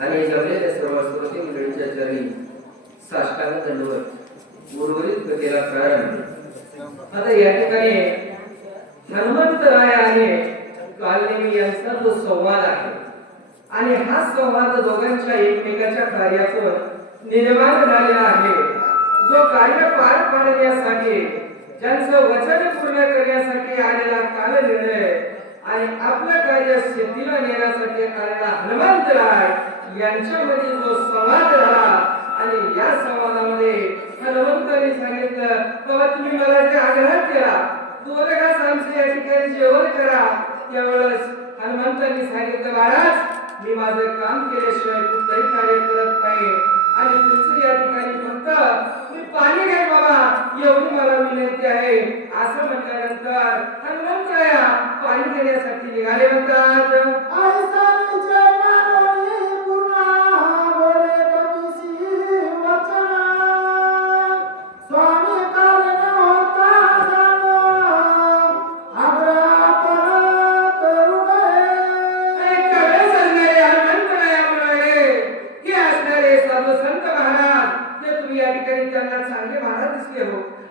आणि जमलेल्या सर्व श्रोते मंडळींच्या चरणी साष्टांग दंडवत उर्वरित केला प्रारंभ। आता या ठिकाणी हनुमंतराय आणि कालनेमी यांचा जो संवाद आहे आणि हा संवाद दोघांच्या एकमेकाच्या कार्यातून निर्माण झालेला आहे। जो कार्य पार पाडण्यासाठी ज्यांचं वचन पूर्ण करण्यासाठी आलेला काल निर्णय आणि आपलं कार्य सिद्धीला नेण्यासाठी आलेला हनुमंतराय यांच्यामध्ये जो संवाद झाला आणि या संवादामध्ये हनुमंतांनी सांगितलं बाबा तुम्ही मला जे आग्रह केला दोघांस आमच्या या ठिकाणी जेवण करा। त्यावेळेस हनुमंतांनी सांगितलं महाराज मी माझं काम केल्याशिवाय कुठलंही कार्य करत नाही आणि तुमचं या ठिकाणी फक्त मी पाणी घे बाबा एवढी मला विनंती आहे। असं म्हटल्यानंतर हनुमंतराय पाणी घेण्यासाठी निघाले म्हणतात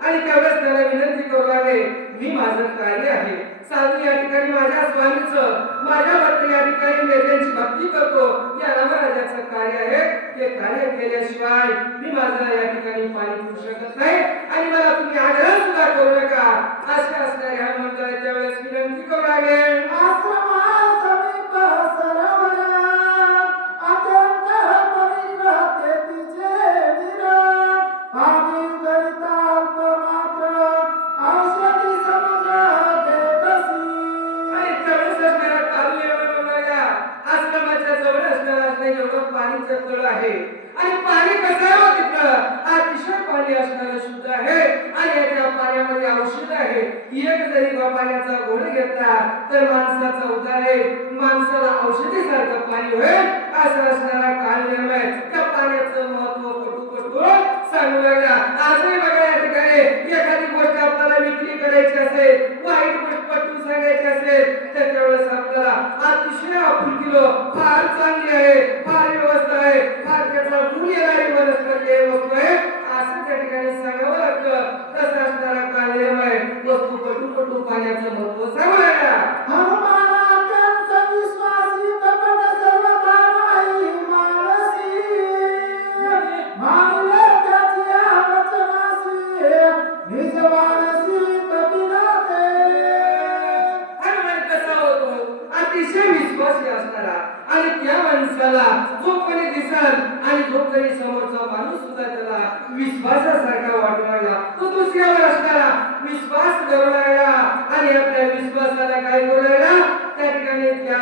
आणि त्यावेळेस त्याला विनंती करू लागले मी माझं कार्य आहे साधू या ठिकाणी माझ्या स्वामीचं माझ्या भक्त या ठिकाणी त्यांची भक्ती करतो या रामराजाचं कार्य आहे ते कार्य केल्याशिवाय मी माझं या ठिकाणी पाणी पिऊ शकत नाही आणि मला तुम्ही आग्रह सुद्धा करू नका। असे असणारे हनुमंतराय त्यावेळेस विनंती करू लागले आहे आणि पाणी कसं आहे तिथं अतिशय पाणी असणारं शुद्ध आहे आणि या पाण्यामध्ये औषध आहे। एक जरी पाण्याचा घोळ घेतला तर माणसाचा उद्धार आहे माणसाला औषधी सारखं पाणी होईल असं असणारा काल निर्णय त्या पाण्याचं महत्व कटू सांगू लागला। आजही बघा या ठिकाणी एखादी गोष्ट आपल्याला विक्री करायची असेल वाईट गोष्ट पटवून सांगायची असेल तर त्यावेळेस आपल्याला अतिशय आपुलकीनं फार चांगली आहे फार व्यवस्था आहे फार त्याचा गुण येणारी वनस्पती आहे वस्तू आहे असं त्या ठिकाणी सांगावं लागतं। तसं असणारा काल निर्णय वस्तू कटू पाण्याचं महत्व सांगू लागला। आणि त्या माणसाला जो कोणी दिसल आणि जो कोणी समोरचा माणूस सुद्धा त्याला विश्वासासारखा वाटू लागला तो दुसऱ्यावर असणारा विश्वास करू लागला आणि आपल्या विश्वासाला काय करू लागला त्या ठिकाणी त्या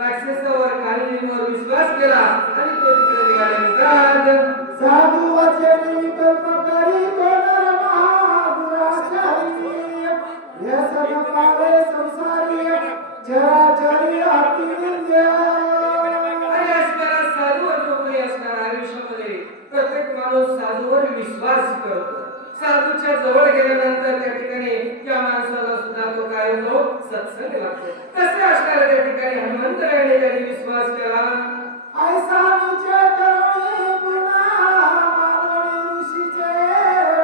राक्षसावर कालिनीवर विश्वास केला आणि तो तिकडे निघाल्यानंतर साधू वचनी कल्पकरी कोणर महादुराचारी व्यसन पावे संसारी चराचरी आत्मनिंद्या प्रत्येक माणूस साधूवर विश्वास करतो। साधूच्या जवळ गेल्यानंतर त्या ठिकाणी त्या माणसाला सुद्धा तो काय होतो सत्संग लागतो। तसे असणाऱ्या त्या ठिकाणी हनुमंतरायाने त्यांनी विश्वास केला ऐसा विजय करुणी पुन्हा मानवी ऋषीचे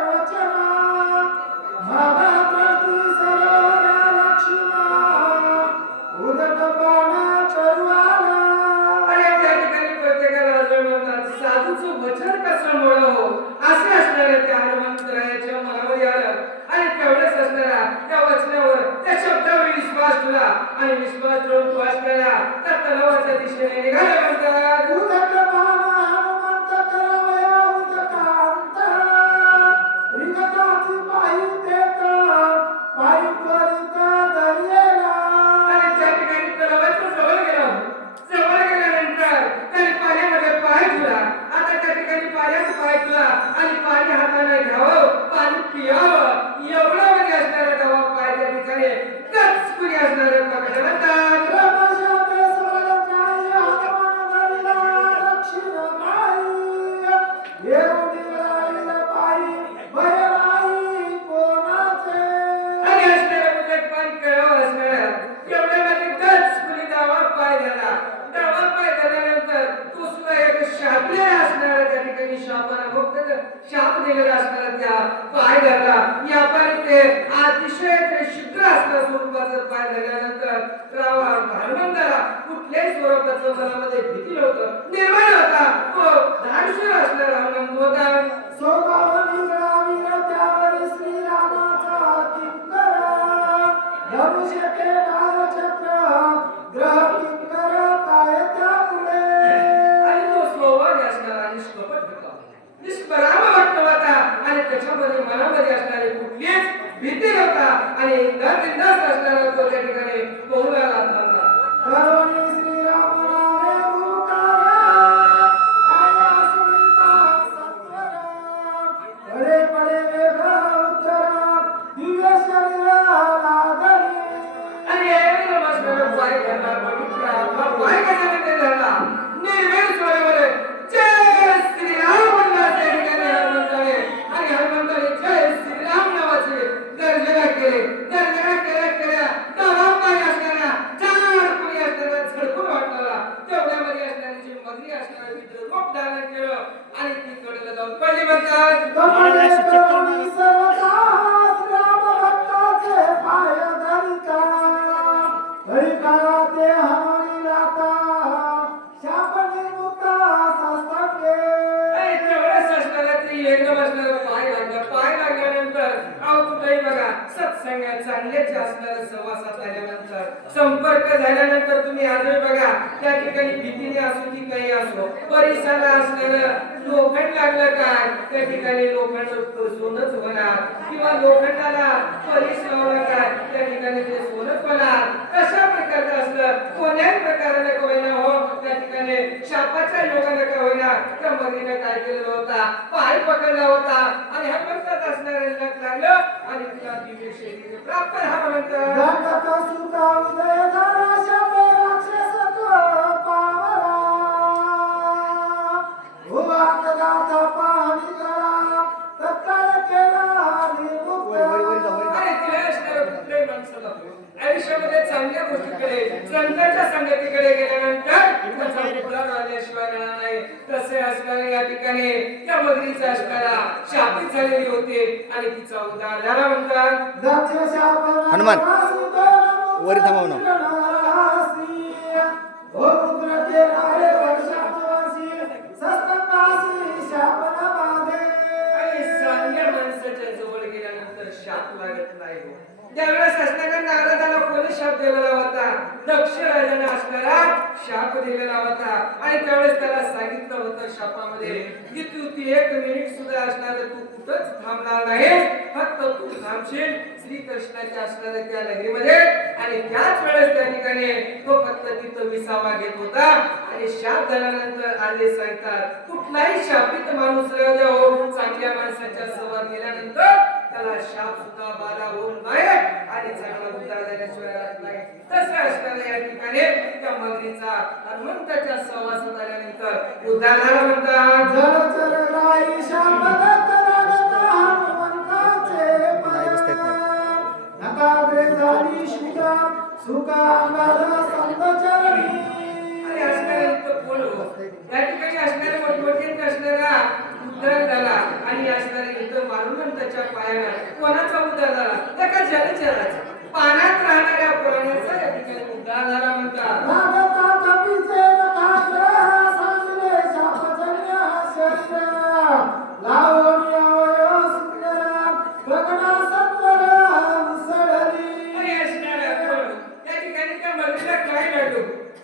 वचन मागा प्रति सरोरा लक्ष्मण उदक पाना करुआला। आणि त्या ठिकाणी प्रत्येकाला अजून म्हणतात साधूचं वचन कसं मोडावं असे असणारे त्या हनुमंतरायाच्या मनामध्ये आलं आणि तेवढेच असणारा त्या वचनावर त्या शब्दावर विश्वास ठेवला आणि विश्वास ठेवून श्वास केला त्या तलावाच्या दिशेने निघाले म्हणतात उदक पाना हनुमंत करावया उदक आणि असणाऱ्या मुलात पाणी कळावं असणाऱ्या एवढ्यामध्ये गच कुणी डावा पाय झाला. डावा पाय झाल्यानंतर तो सुद्धा एक शापले असणारा त्या ठिकाणी शापाला फक्त शाप दिलेला असणारा त्या पाय धरला. या पाय ते अतिशय ते शीघ्र असणारा स्वरूपाचा पाय धरल्यानंतर रावा हनुमंताला कुठल्याही स्वरूपाचं मनामध्ये भीती नव्हतं निर्माण होता. तो धाडशीर असणारा हनुमंत होता. आणि तो स्वभाव असणारा निष्कपट होता, निष्पराम भक्त होता आणि त्याच्यामध्ये मनामध्ये असणारी कुठलीच भीती नव्हता आणि निर्बिंदास असणारा तो त्या ठिकाणी पौराला थांबला. आणि यावेळेला बसणारा पाय धरला, पवित्र आपला पाय कशाने धरला? निर्भय स्वरामध्ये जय श्रीराम म्हणला त्या ठिकाणी हनुमंताने. आणि हनुमंताने जय श्रीराम नावाचे गर्जना केले. गर्जना केल्या डावा पाय असणारा चार कुणी असणारा झडकून वाटला. तेवढ्यामध्ये असणारी जी मगरी असणारा मित्र रूप धारण केलं आणि ती कडेला जाऊन पडली. म्हणतात पाय लागल्यानंतर अहो कुठेही बघा सत्संगात चांगल्याचे असणारे सहवासात आल्यानंतर संपर्क झाल्यानंतर तुम्ही आजही बघा त्या ठिकाणी भीतीने असो की काही असो परिसराला असणारं लोखंड लागलं काय त्या ठिकाणी लोखंड सोनच होणार किंवा लोखंडाला परीस लावला काय त्या ठिकाणी ते सोनच होणार. कशा प्रकारचं असलं कोण्याही प्रकाराने का होईना हो त्या ठिकाणी शापाच्या योगाने का होईना त्या मगरीने काय केलेलं होता पाय पकडला होता आणि हनुमंतात असणारे लग लागलं आणि तिला दिव्य शैली प्राप्त झालं. म्हणतात आयुष्यामध्ये चांगल्या गोष्टीकडे संतांच्या संगतीकडे गेल्यानंतर आल्याशिवाय राहणार नाही. तसे असणारे या ठिकाणी त्या मगरीचा असणारा शापित झालेली होती आणि तिचा उद्धार झाला. म्हणतात हनुमान वरी थांबव ना. साध्या माणसाच्या जवळ गेल्यानंतर शाप लागत नाही. त्यावेळेस असणाऱ्या नारदाला कोणी शाप दिलेला होता? दक्ष राजाने असणारा शाप दिलेला होता आणि त्यावेळेस त्याला सांगितलं होतं शापामध्ये की तू एक मिनिट सुद्धा असणार तू कुठंच थांबणार नाही, फक्त तू थांबशील श्रीकृष्णाच्या असणाऱ्या त्या नगरीमध्ये. आणि त्याच वेळेस त्या ठिकाणी तो फक्त तिथं विसावा घेत होता आणि शाप झाल्यानंतर आले सांगतात कुठलाही शापित माणूस राहू चांगल्या माणसाच्या सहवास गेल्यानंतर त्याला शाप सुद्धा बाधा होऊ नये आणि चांगला उद्धार देण्याशिवाय राहत नाही. तसं असताना या ठिकाणी त्या मगरीचा हनुमंताच्या सहवासात आल्यानंतर उद्धार झाला. म्हणतात या ठिकाणी असणारे मोठमोठे असणारा उद्धार झाला आणि असणारे इथं हनुमंताच्या पायाला कोणाचा उद्धार झाला? एका जलचराचा पाण्यात राहणाऱ्या प्राण्याचा या ठिकाणी उद्धार झाला. म्हणतात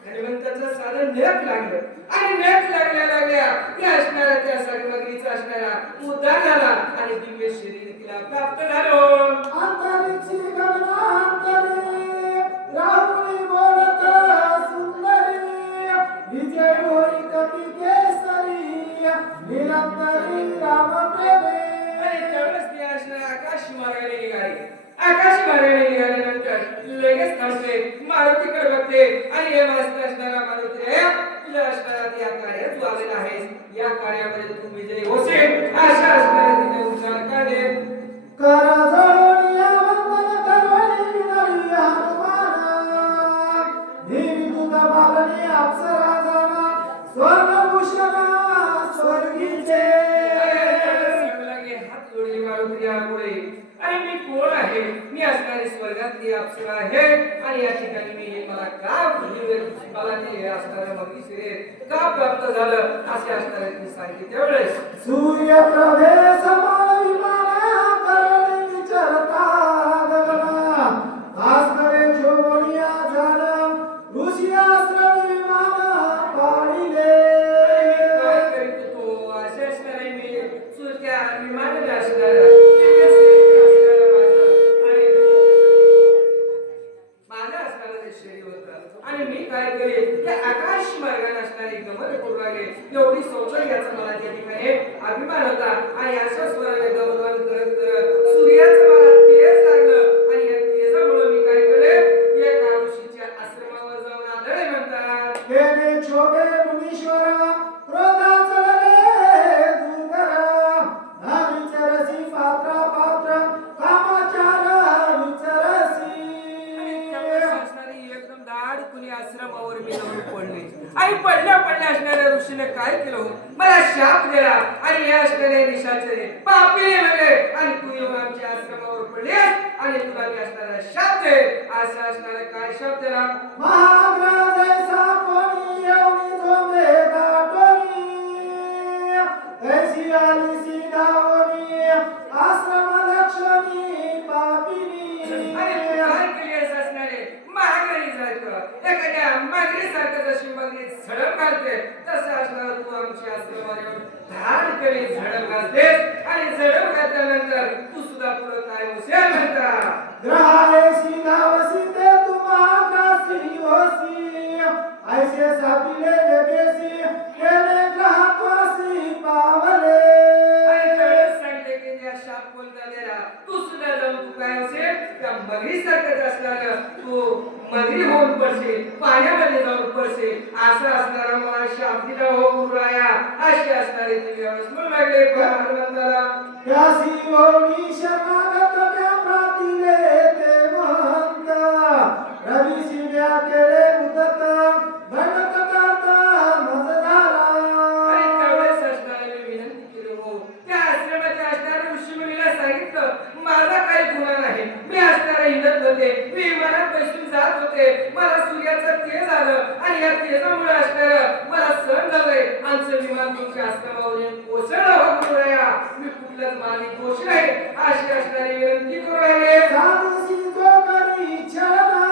हनुमंताचं साधन नेक लागलं आणि नेक लागल्या त्या असणाऱ्या त्या सागमगरीचा असणारा उद्धार झाला आणि दिव्य शरीर तिला प्राप्त झालं. आकाश मारायला निघाल्यानंतर लगेच थांबते मारुतीकडे बघते आणि हे वाचत असणारा मारुती तुला असणारा या कार्यात तू आलेला आहेस, या कार्यामध्ये तू विजयी होशील अप्सरा आहे आणि या ठिकाणी मी मला का मला ते असणारं मग का प्राप्त झालं असे असणारे ती सांगितले त्यावेळेस सूर्यप्रभे समान विमाना करणे विचारता गगना भास्करे जोनिया झाला ऋषी आश्रम विमान पाडिले काय करीत तो असे असणारे मी सूर्या विमानाने असणारं आणि मी काय केले त्या आकाश मार्गाने असणारी गमन करू लागले एवढी सौंदर्याचा मला त्या ठिकाणी अभिमान होता आणि अशा स्वराने गमन करत करत सूर्याचं मला तेज लागलं आणि या तेजामुळे मी काय केले एका ऋषीच्या आश्रमावर जाऊन आदळे म्हणतात तेने छोटे मुनीश्वर क्रोधा चढले दुर्धर ना विचारसी पात्र पात्र कामाचार विचारसी एकदम दाड कुणी आश्रमावर मी जाऊन पडले आणि पडल्या असणाऱ्या ऋषीने काय केलं मला शाप दिला आणि या असणारे निशाचरे पापी म्हणजे आणि तू येऊन आमच्या आश्रमावर पडलेस आणि तुला मी असणारा शाप दे असा असणारा काय शाप दिला महाग्रह जैसा कोणी येऊनी झोंबे दाटोनी ऐसी आली सीधावनी आश्रम लक्ष्मी पापिनी आणि तू काय केली असणारे महागरी सारखं एखाद्या मागरी सारखं जशी मागरी झडप घालते तसं असणार तू आमच्या आश्रमावर येऊन धाड केली झडप घालतेस आणि झडप घातल्यानंतर तू सुद्धा पुढे काय होशील म्हणता ग्रहाए सीधावसी ते तुम्हाग्रासी होसी ऐसे सापिले वेगेसी केले ग्रहात्वासी पावले आणि त्यावेळेस सांगितले की त्या शाप कोणता दिला तू सुद्धा जाऊन तू काय होशील त्या मगरी सारखं असणारं तू मगरी होऊन पडशील पाण्यामध्ये जाऊन पडशील असं असणारा मला शाप दिला हो गुरुराया अशी असणारी ती व्यवस्था म्हणू लागले हनुमंताला त्यासी होनी शरणागत त्या प्रातिले ते महंत रवी शिव्या केले उदत गणत करता मजदारा आणि त्यावेळेस असणारे मी विनंती केली हो त्या आश्रमाच्या असणाऱ्या ऋषीमुनीला सांगितलं माझा काही गुन्हा नाही मी असणारा हिंडत होते मी विमानात बसून जात होते मला सूर्याचं तेज आलं आणि या तेजामुळे असणारं मला सहन झालंय आमचं विमान तुमच्या आश्रमावर येऊन कोसळलं हो गुरुराया मी कुठलाच मानी दोष नाही अशी असणारी विनंती करू राहिले साधुसी जो करी छळना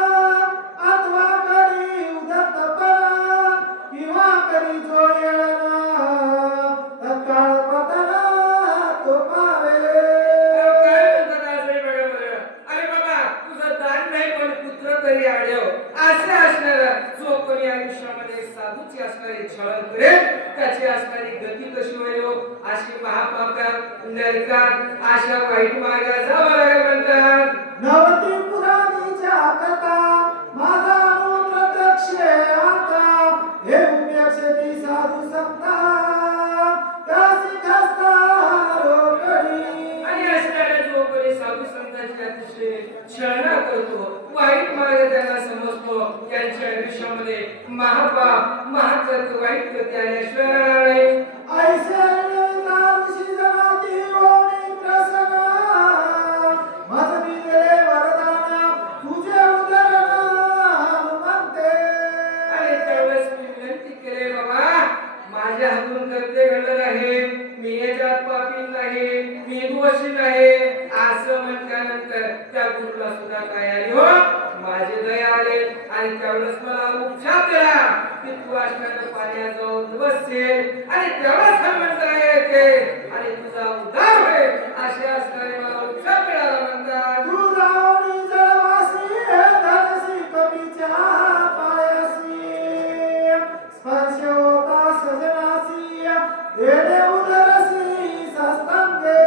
अथवा करी उदत परा किंवा करी जो येळना तत्काळ पतना तो पावे काय म्हणतात असं बघा बरं अरे बाबा तुझं दान नाही पण पुत्र तरी आढेव असं असणारं जो कोणी आयुष्यामध्ये साधूची असणारी छळण करेल त्याची असणारी गती कशी होईल अशी महापापात नरकात अशा वाईट मार्गात जावं लागेल म्हणतात नवती पुराणीच्या कथा माझा अनुप्रत्यक्ष आता हे उपेक्षती साधू सत्ता त्यासी खस्ता रोकडी आणि असणाऱ्या जो कोणी साधू संतांची अतिशय छळणा करतो वाईट मार्ग त्यांना समजतो त्यांच्या आयुष्यामध्ये महापाप महाकर्त वाईट कृती आल्याशिवाय ऐसे नामशी जनाती होणी प्रसन्न मजनी दिले वरदान तुझे उदरना हनुमंते आणि त्यावेळेस मी विनंती केली बाबा माझ्या हातून कर्ते घडलं नाही मी याच्यात पापी नाही मी दोषी नाही असं म्हटल्यानंतर त्या गुरुला सुद्धा काय आली हो माझे दया आले आणि त्यावेळेस मला उपचार दिला की तू असणाऱ्या पाण्यात जाऊन बसशील आणि त्यावेळेस हनुमंत येते आणि तुझा उद्धार होईल असे असणारे मला उपचार मिळाला म्हणतात तू जाऊनी जळवासी धरसी कवीच्या पायसी स्पर्श होता सजनासी येणे उदरसी सस्तंगे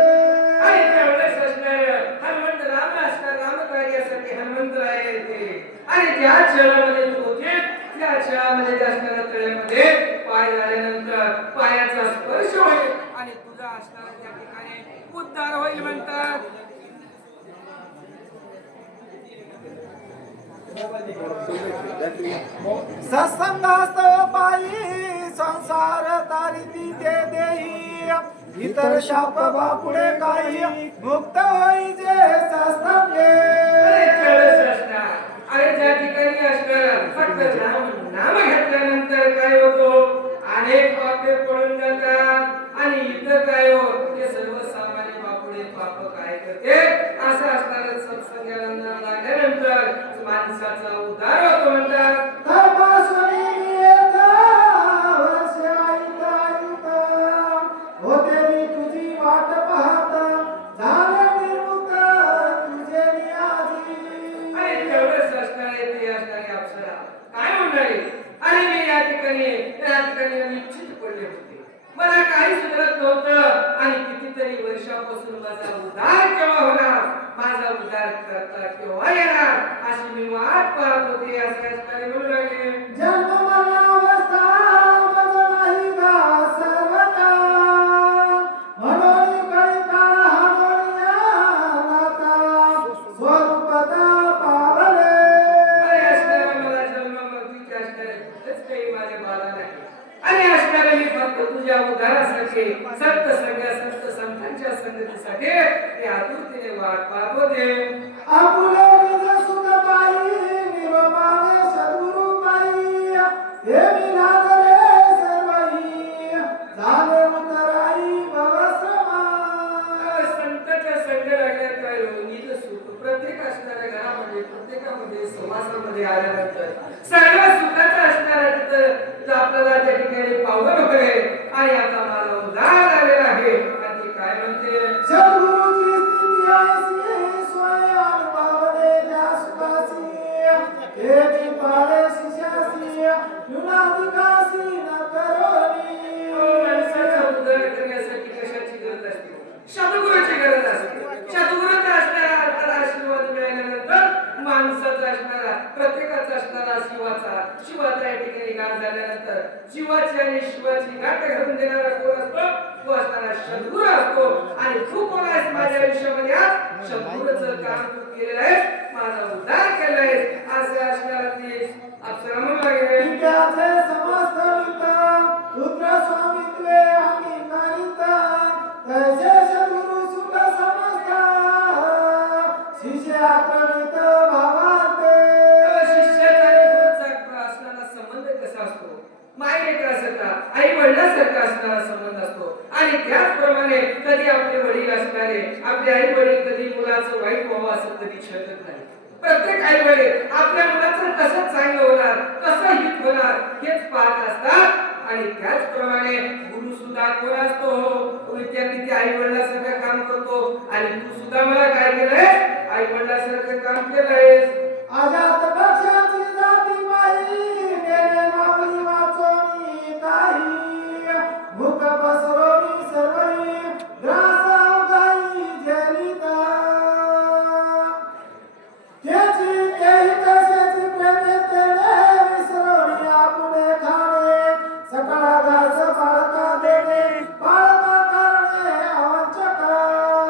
आणि त्यावेळेस असणाऱ्या हनुमंत राम असणार राम कार्यासाठी हनुमंत येते आणि त्या छळामध्ये तू होते त्या छळामध्ये असणाऱ्या तळ्यामध्ये पाय झाल्यानंतर पायाचा स्पर्श होईल आणि तुझा असणारा त्या ठिकाणी उद्धार होईल म्हणतात सत्संगास्तव पायी संसार तारिती ते देही इतर शाप बापुडे काही मुक्त होई जे सस्तंगे आणि त्यावेळेस असणार अरे ज्या ठिकाणी असणारा फक्त नाम घेतल्यानंतर काय होतो, अनेक पापे पळून जातात आणि इथं काय हो, ते सर्वसामान्य बापुडे पाप काय करते, असं असणारं सत्संगाला लागल्यानंतर माणसाचा उद्धार होतो म्हणतात. तपस्वी येता वर्ष आईता आईता, होते मी तुझी वाट पाहता, झाले निर्मुक्त तुझे नियाजी. आणि तेवढंच असणारे ते असणारे अप्सरा काय म्हणणारे, आणि मी या ठिकाणी निश्चित पडले होते, मला काही सुधरत नव्हतं आणि कितीतरी वर्षापासून माझा उद्धार केव्हा होणार, माझा उद्धार करता केव्हा येणार अशी मी वाट पाहत होते. असे असणारे म्हणू लागले, जन्म मरणावस्था मज नाही का सर्वता, म्हणून कळी काळ हाडोळ्या नाता, स्वरूपता पावले. अरे असणारा मला जन्म मृत्यूचे असणारे कुठेच काही माझे बाधा नाही, आणि असणारे मी फक्त तुझ्या उद्धारासाठी संत संतांच्या संगतीसाठी ते आतुरतेने वाट पाहत होते. आपुले निज सुख पायी निरोपाने सद्गुरु पायी, हे मी नादले सर्वही, झाले उतराई भवश्रमा. संतांच्या संग लागण्यात काय निज सुख प्रत्येक असणाऱ्या घरामध्ये प्रत्येकामध्ये समाजामध्ये आल्यानंतर सर्व सुखाचं असणारा तिथं आपल्याला त्या ठिकाणी पावन वगैरे, आणि आता माझा उद्धार झालेला आहे. आणि ते काय म्हणते, सद्गुरुची स्थिती ऐसी स्वय अनुभवले ज्या सुखासी, हेची पाळे शिष्यासी नुनाधिकासी न करोनी. माणसाचा उद्धार करण्यासाठी कशाची गरज असते, सद्गुरूची गरज असते. सद्गुरूचा असणारा आपल्याला आशीर्वाद मिळाल्यानंतर माणसाचा असणारा प्रत्येकाचा असणारा शिवाचा या ठिकाणी गाठ झाल्यानंतर जीवाची आणि शिवाची गाठ घालून देणारा कोण असतो, तो असणारा सद्गुरू असतो. आणि तू कोण आहेस माझ्या आयुष्यामध्ये, आज सद्गुरूचं काम तू केलेलं आहेस, माझा उद्धार केला आहेस, असे असणारा ते अप्सरा म्हणू लागले. विद्याचे समस्त मिता रुद्र स्वामित्वे अंगीकारिता, तैसे सद्गुरु सुख समजता, शिष्य आक्रमित भावाते. शिष्याचा आणि गुरूचा असणारा संबंध कसा असतो, मायलेकरासारखा आई वडिलांसारखा असणारा संबंध असतो. आणि त्याचप्रमाणे कधी आपले वडील असणारे आपले आई वडील कधी मुलाचं वाईट व्हावं असं कधी शकत नाही. प्रत्येक आई वडील आपल्या मुलाचं कसं चांगलं होणार, कसं हित होणार हेच पाहत असतात. आणि त्याचप्रमाणे गुरु सुद्धा कोण असतो, विद्यार्थी आई वडिलांसारखं काम करतो. आणि तू सुद्धा मला काय केलंय, आई वडिलांसारखं काम केलंयस. अजात पक्षाची जाती बाई, नेने माऊली वाचोनी काही, भूक बसरोनी सर्वई, ग्रास अवघाई जलिता. त्याची तेही तसेची प्रेमे तेने, विसरोनी आपुले खाणे, सकळा घास बाळका देणे, बाळका करणे अवंचका.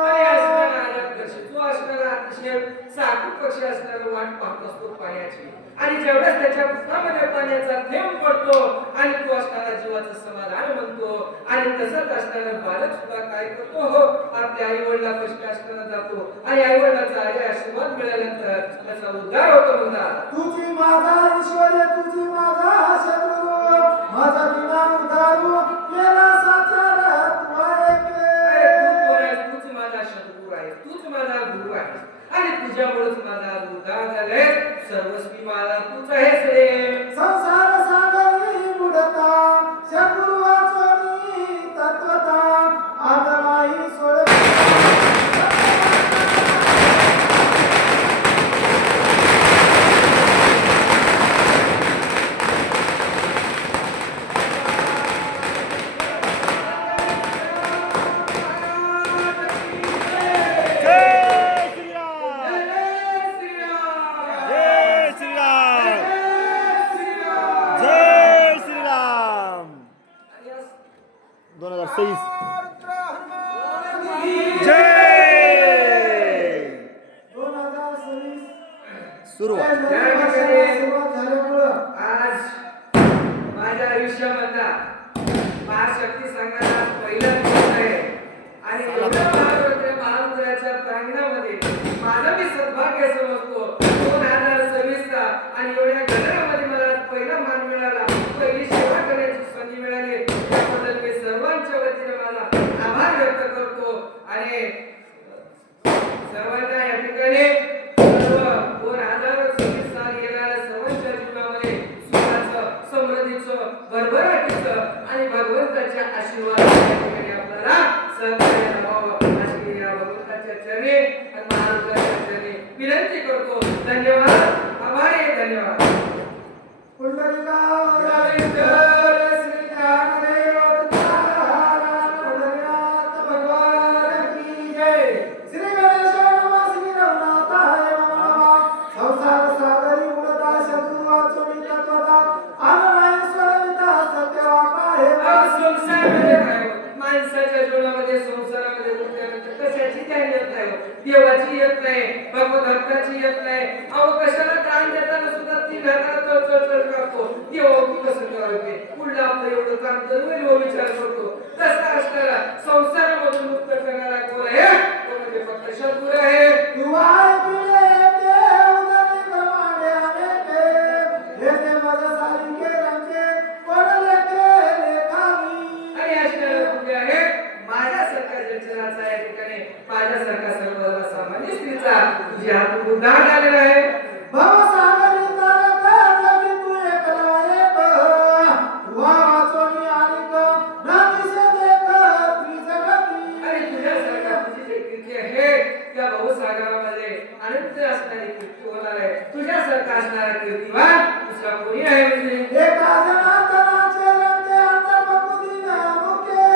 आणि असणारा आराधकशी, तो असणारा अतिशय सात्विक पक्षी असणारा वाट पाहत असतो पाण्याची. आणि जेवढ्याच त्याच्या पुस्तकामध्ये पाण्याचा थेंब पडतो आणि तो असणारा जीवाचं समाधान म्हणतो. आणि तसंच असणारा बालक सुद्धा काय करतो, हो आपल्या आई वडिला कष्ट असताना जातो आणि आई वडिलाचा आशीर्वाद मिळाल्यानंतर त्याचा उद्धार होतो. म्हणतात, तुझी माझा ईश्वर, तुझी माझा सद्गुरु, माझा दिना उद्धारू केला साचार तुझे. तूच माझा सद्गुरू आहे, तूच माझा गुरु आहे, आणि तुझ्यामुळेच माझा उद्धार झालाय. सर्वस्वी मला तूच आहेस रे. संसार सागरी बुडता, सद्गुरु वाचोनी तत्वता, आदमाई सोड. विनंती करतो. धन्यवाद. आभारी आहे. धन्यवाद. पुंडलिका जय श्री ज्ञानदेव तुकाराम पंढरीनाथ भगवान की जय. श्री गणेशाय नमः. श्री रघुनाथाय नमः. संसार सागरी उडता शत्रू वाचून तत्वता अनराय स्वरविता सत्यवाका हे संसारामध्ये काय हो? माणसाच्या जीवनामध्ये संसारामध्ये गुंतल्यानंतर कशाची ध्यान येत नाही हो. देवाची येत नाही, भगवत भक्ताची येत नाही. अहो कशाला दान देताना सुद्धा तीन हाताला चळचळ करतो. देव कसं करावे, पुढलं आपलं एवढं काम करून विचार करतो. तसा असणारा संसारामधून मुक्त करणारा कोण आहे? तो म्हणजे फक्त सद्गुरू आहे. तू आहे तुझे देव उदरी प्रमाणे अनेके हे मज सारिके रंगे पडले केले खाली. आणि असणारा तुझे आहे माझ्यासारखा जन्माचा या ठिकाणी माझ्यासारखा सर्वसामान्य स्त्रीचा तुझ्या हातून उद्धार झालेला आहे. भवसागरी तरंग जगी तू एकला एक. तुवा वाचोनी आणिक ना दिसे देख त्रिजगती. आणि तुझ्यासारखा तुझी जी कीर्ती आहे त्या भवसागरामध्ये अनंत असणारी कीर्ती होणार आहे. तुझ्यासारखा असणारा कीर्तिवान दुसरा कोणी आहे म्हणजे एका जनार्दनाचे रंगे अंतर्मुखी मुखे.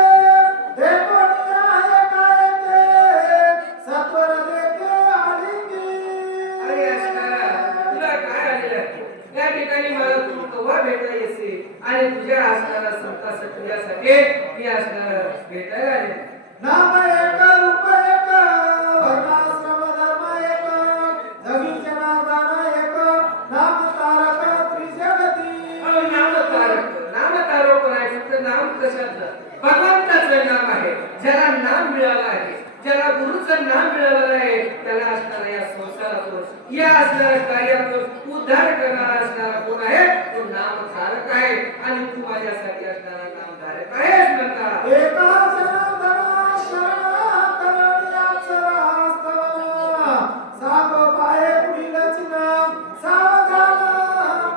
हे कोणी आहे काय ते सत्वर देखे आलिंगी. अरे असणारा तुला काय आलेलं आहे? या ठिकाणी मला तू केव्हा भेटायला येशील? आणि तुझ्या असणारा संतास तुझ्यासाठी मी असणारा भेटायला आले. नाम एक रूप एक वर्णाश्रम धर्म एक जगी जनार्दन एक नाम तारक त्रिजगती. नाम तारक आहे. फक्त नाम कशाचं? भगवंताचं नाम आहे. ज्याला नाम मिळालं आहे, ज्याला गुरुचं नाम मिळालं आहे, त्याला असणारा या संसारातून या असणाऱ्या कार्यातून उद्धार करणारा असणारा कोण आहे? तो नामधारक आहे. आणि तू माझ्यासाठी असणारा नामधारक आहेस म्हणता. एका जनार्दना शरण करणी अप्सरा स्तवन सागो पाये पुढील चिन्ह सावधान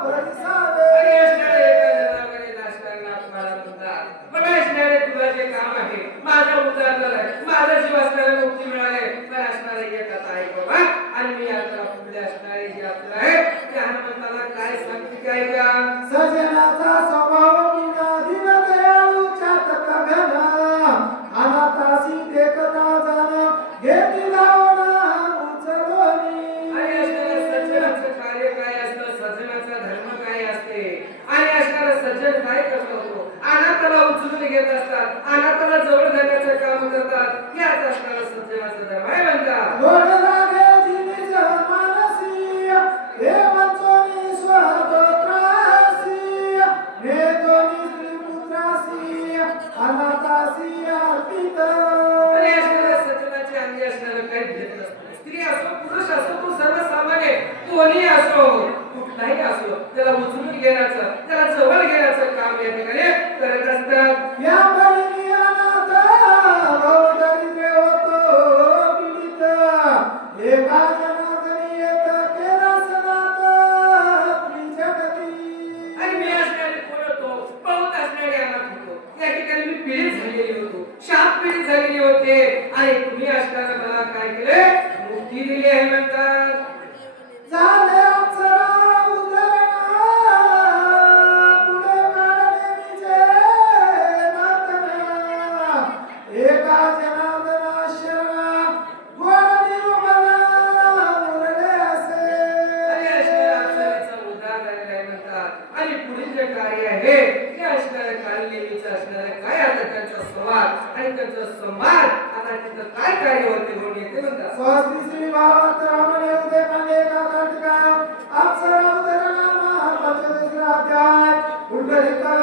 परिसावे. आणि असणारे एका जनावराने नाशकांना तुम्हाला म्हणतात. मला असणारे तुला जे काम आहे माझा उद्धार झालाय, माझा जीव असणारा मुक्ती मिळाले. पण असणारे एक कथा आहे बाबा. आणि मी आता पुढे असणारे जे आपलं आहे ते हनुमंताला काय सांगते काय का? सजनाचा स्वभाव विनाधीन दयाळू चातक घन अनाथासी देखता जाण घेती धावण उचलोनी. आणि असणारं सज्जनाचं कार्य काय असतं? सज्जनाचा धर्म काय असते? आणि असणारं सज्जन काय करतो? अनाथाला उचलून घेत असतात, अनाथाला जवळ धरण्याचं काम करतात. याच असणारं सज्जनाचा धर्म आहे म्हणतात. गोड लागे जिनिज मानसी हे वंचोनी स्वगोत्रासी नेतोनी श्रीपुत्रासी अनाथासी अर्पित. आणि असणाऱ्या सज्जनाच्या अंगी असणारं काही भेद नसतो. स्त्री असो पुरुष असो, तो सर्वसामान्य कोणी असो, कुठलाही असो, त्याला उचलून घेण्याचं, त्याला जवळ घेण्याचं काम या ठिकाणी करत असतात. या बहिणी अनाथ बहुदरिद्र होतो पीडित एका जनार्दनी येत केला सनात त्रिजगती. आणि मी असणारे कोण होतो? बहुत असणारे अनाथ होतो. या ठिकाणी मी पीडित झालेली होतो, शाप पीडित झालेली होते. आणि तुम्ही असणारं मला काय केले? मुक्ती दिली आहे म्हणतात. झाले अप्सरा उतरणा पुढे काढणे विजय नातना एका जनार्दना शरणा गोड निरुपणा मुरले असे. आणि असणाऱ्या अप्सरेचा उद्धार झालेला आहे म्हणतात. आणि पुढील जे कार्य आहे ते असणाऱ्या कालनेमीचं असणारं काय? आता त्यांचा संवाद आणि त्यांचा संवाद आता तिथं काय कार्य होते म्हणून येते म्हणतात. स्वस्ति श्री भावात रामने उदय पांडे का नाटका अप्सरा उतरणा पंचदश अध्याय पुंडलिका